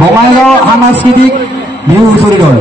বঙাইগাঁও সাংস্কৃতিক বিহু হুঁচৰি দল।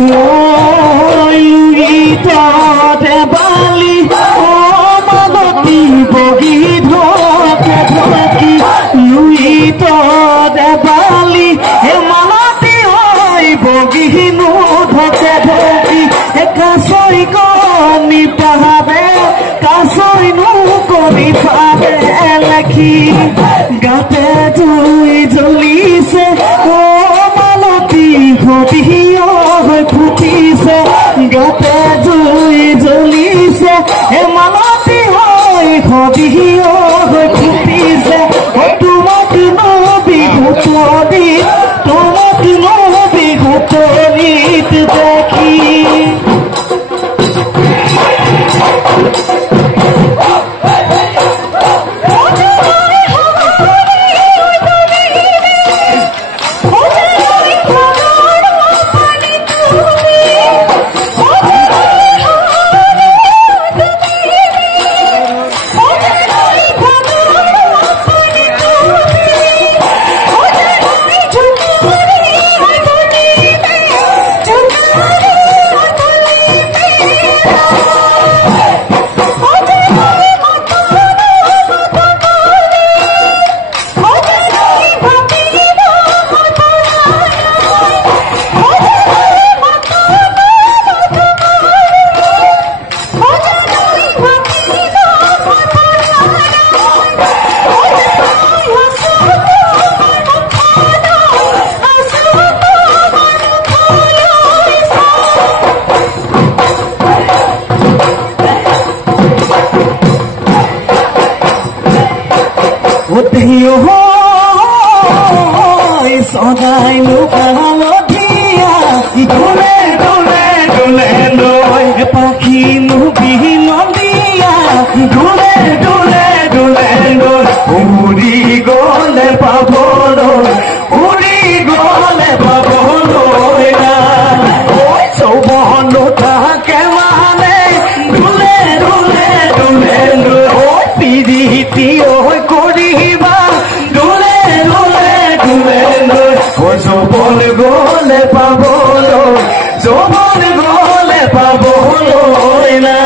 Oh, লগাইলো কালধিয়া দোলে দোলে দোলে লৈ পাখিনো বিনন্দিয়া দোলে দোলে দোলে লৈ উৰি গলে পাবলৈ উৰি গলে পাবলৈ না চৌবনো থাকে মানে দোলে দোলে দোলে লৈ পিৰিতি কৰিবা দোলে দোলে দোলে লৈ যৌবন গলে পাবলৈ যৌবন গলে পাবলৈ না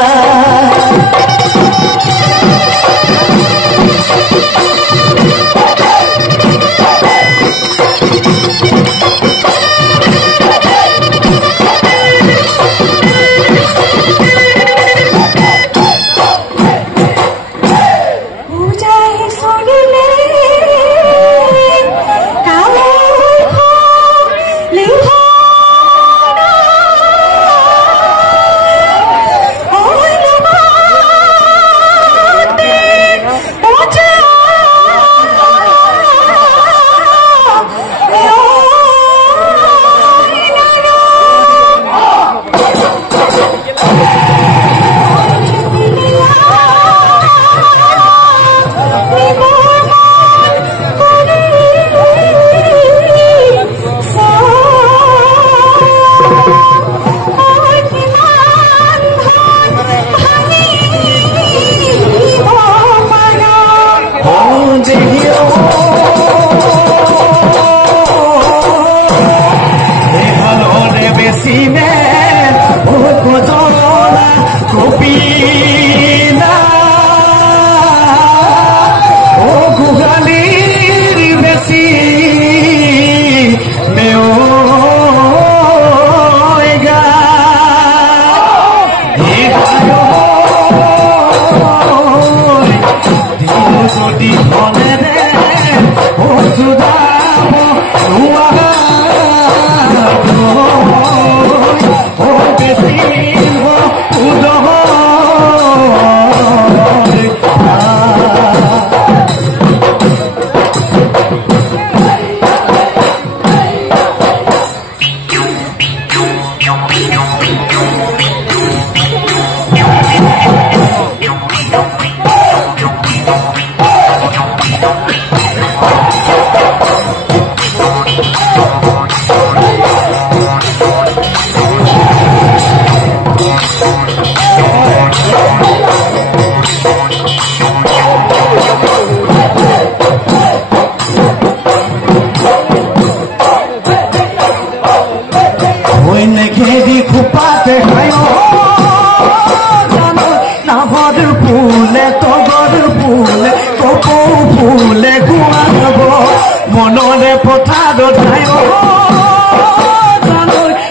মনৰে পথাৰ ধাই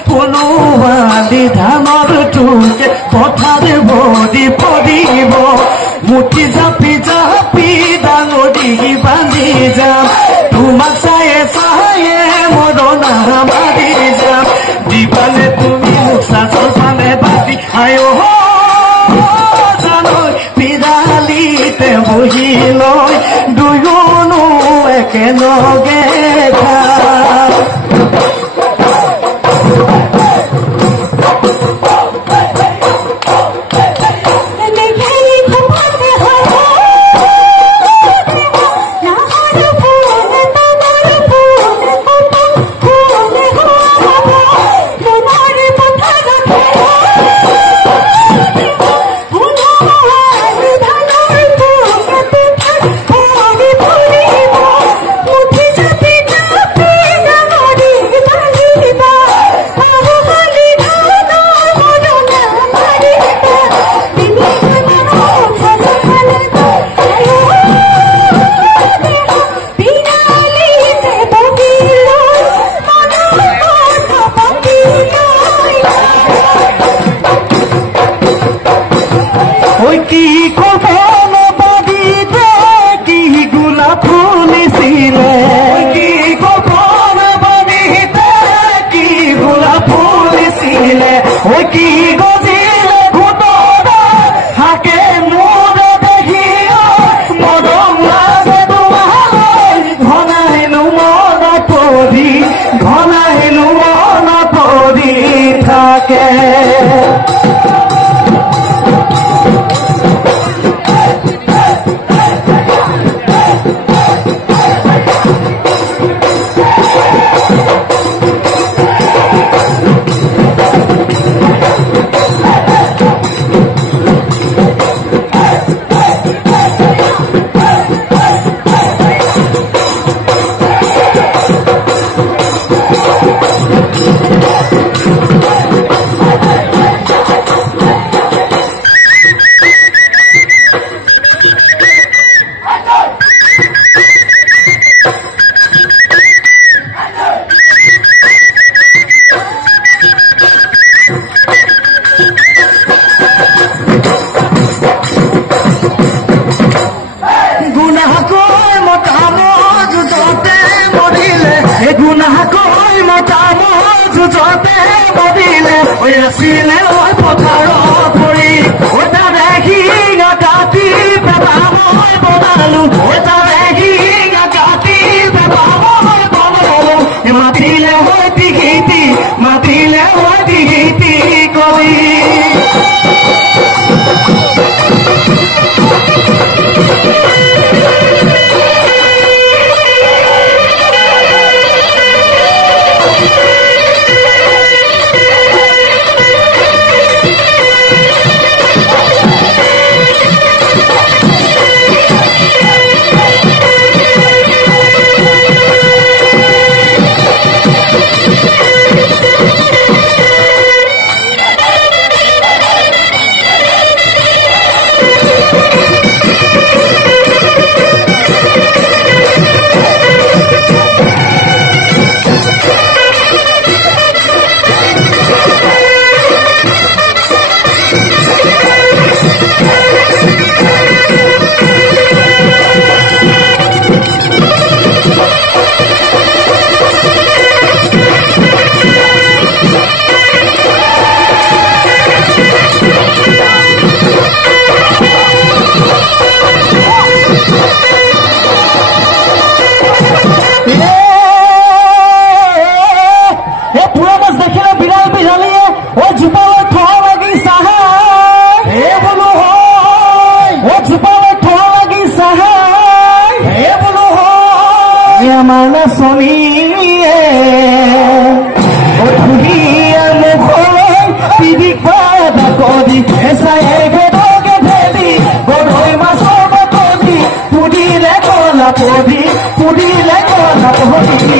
কোনোবালি ধানৰ টুকে পথাৰ বদি পৰিব মুঠি জাপি জাপি ডাঙৰি বান্ধি যাম তোমাক চায়ে চায়ে মৰণা মাৰি যাম দিবানে তুমি মোক চাজৰ পালে বাতি আয়ো জানৈ পিৰালিতে বহি লৈ দুয়োনো একেলগে Happy নাছিলে মই পথাৰত পৰি ওটা দেখি কাটি পেপা মই বনালো ওটা দেখি কাটি পেপা মই বনালো মাতিলে মই টিঘিতি মাতিলে মই টিঘিতি কৰি Mana soni Othuriya mukhoi Pidik pada kodi Esa ege doge dheli Godoi masoba kodi Pudile kola kodi Pudile kola kodi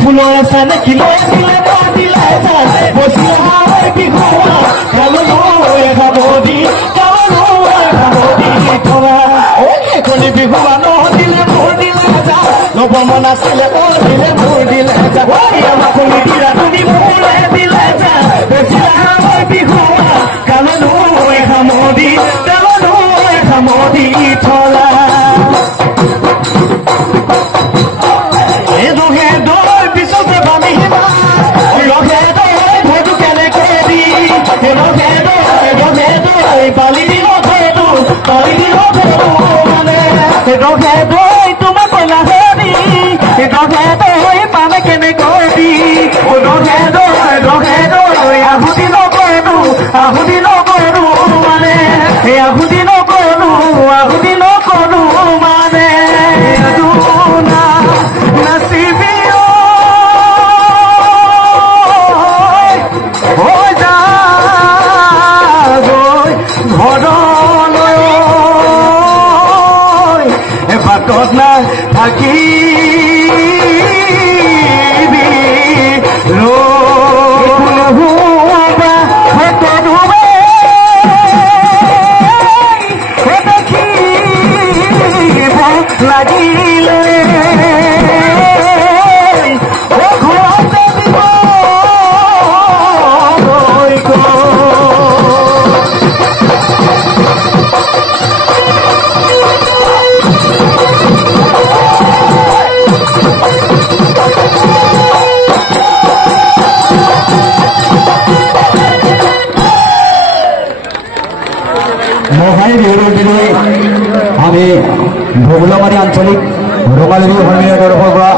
Pulau sana kilo kilo kilo bosnya hai bihuwa kalau ya kabodi thola oke koni bihuwa no dile ja no bomona sile o dile ja ya makoni dira tuni mule dile ja bosnya hai bihuwa kalau ya kabodi thola মহাই বিহুৰ দিনে আমি ভোগলামাৰী আঞ্চলিক ৰঙালী বিহু সন্মিলনৰ তৰফৰ পৰা